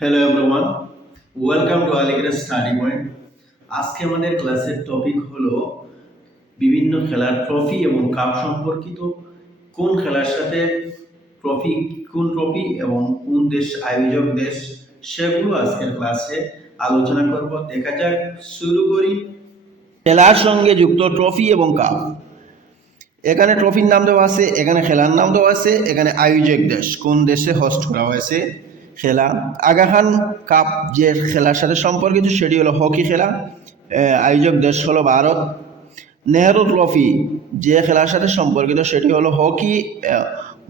Hello everyone welcome to Aligarh study point আজকে আমাদের ক্লাসের টপিক হলো বিভিন্ন খেলার ট্রফি এবং কাপ সম্পর্কিত, কোন খেলার সাথে ট্রফি কোন ট্রফি এবং কোন দেশ আয়োজক দেশ সেগুলো আজকের ক্লাসে আলোচনা করব। দেখা যাক, শুরু করি। খেলার সঙ্গে যুক্ত ট্রফি এবং কাপ এখানে ট্রফির নাম দেওয়া আছে, এখানে খেলার নাম দেওয়া আছে, এখানে আয়োজক দেশ, কোন দেশে হোস্ট করা হয়েছে। খেলা। আগা খান কাপ যে খেলার সাথে সম্পর্কিত সেটি হলো হকি খেলা আয়োজক দেশ হলো ভারত। নেহরু ট্রফি যে খেলার সাথে সম্পর্কিত সেটি হলো হকি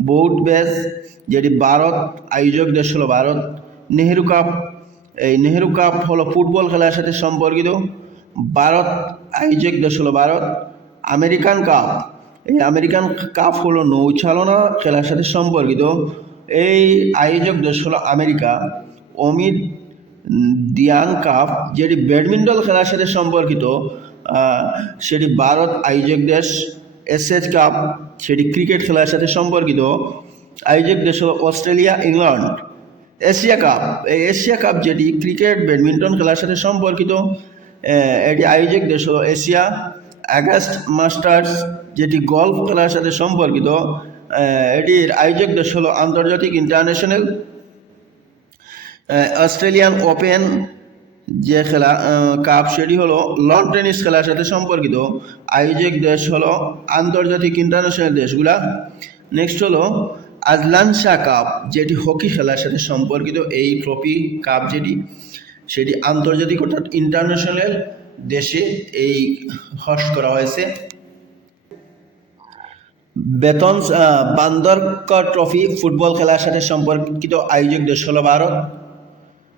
বোট বেস যেটি ভারত, আয়োজক দেশ হলো ভারত। নেহেরু কাপ, এই নেহেরু কাপ হলো ফুটবল খেলার সাথে সম্পর্কিত। ভারত, আয়োজক দেশ হলো ভারত। আমেরিকান কাপ, এই আমেরিকান কাপ হলো নৌচালনা খেলার সাথে সম্পর্কিত। এই আয়োজক দেশ হলো আমেরিকা, অমিত দিয়ান কাপ যেটি ব্যাডমিন্টন খেলার সাথে সম্পর্কিত সেটি ভারত আয়োজক দেশ এসএচ কাপ, সেটি ক্রিকেট খেলার সাথে সম্পর্কিত, আয়োজক দেশ হলো অস্ট্রেলিয়া, ইংল্যান্ড। এশিয়া কাপ, এই এশিয়া কাপ যেটি ক্রিকেট, ব্যাডমিন্টন খেলার সাথে সম্পর্কিত এটি আয়োজক দেশ হলো এশিয়া অ্যাগাস্ট মাস্টার্স, যেটি গল্ফ খেলার সাথে সম্পর্কিত এটির আয়োজক দেশ হলো আন্তর্জাতিক ইন্টারন্যাশনাল অস্ট্রেলিয়ান ওপেন যে খেলা কাপ সেটি হলো লন টেনিস খেলার সাথে সম্পর্কিত। আয়োজক দেশ হলো আন্তর্জাতিক ইন্টারন্যাশনাল দেশগুলা। নেক্সট হলো আজলান শাহ কাপ যেটি হকি খেলার সাথে সম্পর্কিত। এই ট্রফি কাপ যেটি, সেটি আন্তর্জাতিক অর্থাৎ ইন্টারন্যাশনাল দেশে এই হস্ট করা হয়েছে। বেতন আহ, বান্দরকর ট্রফি ফুটবল খেলার সাথে সম্পর্কিত আয়োজক দেশ হলো ভারত।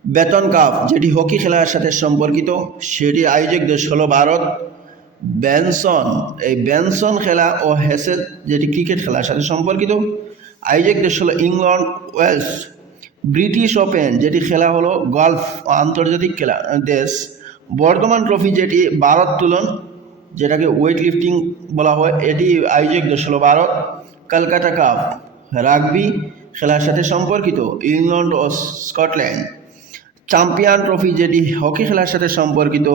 বেতন কাপ যেটি হকি খেলার সাথে সম্পর্কিত সেটি আয়োজক দেশ হলো ভারত। ব্যানসন এই ব্যানসন খেলা ও হেসেল যেটি ক্রিকেট খেলার সাথে সম্পর্কিত আয়োজক দেশ হলো ইংল্যান্ড ওয়েলস। ব্রিটিশ ওপেন যেটি খেলা হলো গলফ আন্তর্জাতিক খেলা দেশ। বর্তমান ট্রফি যেটি ভারত তুলন যেটাকে ওয়েট লিফটিং বলা হয়, এটি আয়োজক হলো ভারত, কলকাতা কাপ রাগবি খেলার সাথে সম্পর্কিত, ইংল্যান্ড ও স্কটল্যান্ড। চ্যাম্পিয়ন ট্রফি যেটি হকি খেলার সাথে সম্পর্কিত,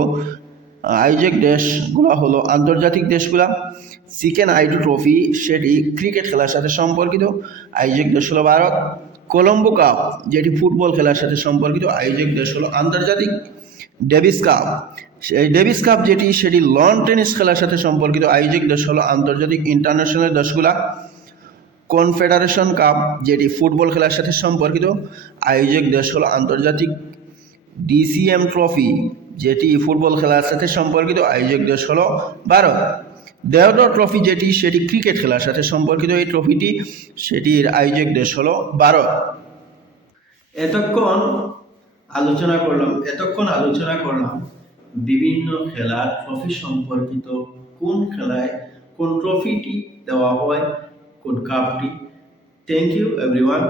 আয়োজক দেশগুলো হলো আন্তর্জাতিক দেশগুলা। চিকেন আইডু ট্রফি সেটি ক্রিকেট খেলার সাথে সম্পর্কিত, আয়োজক দেশ হলো ভারত। কলম্বো কাপ যেটি ফুটবল খেলার সাথে সম্পর্কিত, আয়োজক দেশ হলো আন্তর্জাতিক। ডেভিস কাপ ডেভিস কাপ যেটি, সেটি লন টেনিস খেলার সাথে সম্পর্কিত আয়োজক দেশ হলো আন্তর্জাতিক ইন্টারন্যাশনাল দেশগুলা কনফেডারেশন কাপ যেটি ফুটবল খেলার সাথে সম্পর্কিত আয়োজক দেশ হলো আন্তর্জাতিক ডিসিএম ট্রফি যেটি ফুটবল খেলার সাথে সম্পর্কিত আয়োজক দেশ হলো ভারত দেওদর ট্রফি যেটি, সেটি ক্রিকেট খেলার সাথে সম্পর্কিত এই ট্রফিটি, সেটির আয়োজক দেশ হলো ভারত এতক্ষণ আলোচনা করলাম, এতক্ষণ আলোচনা করলাম বিভিন্ন খেলার ট্রফি সম্পর্কিত কোন খেলায় কোন ট্রফিটি দেওয়া হয়, কোন কাপটি থ্যাংক ইউ এভরিওয়ান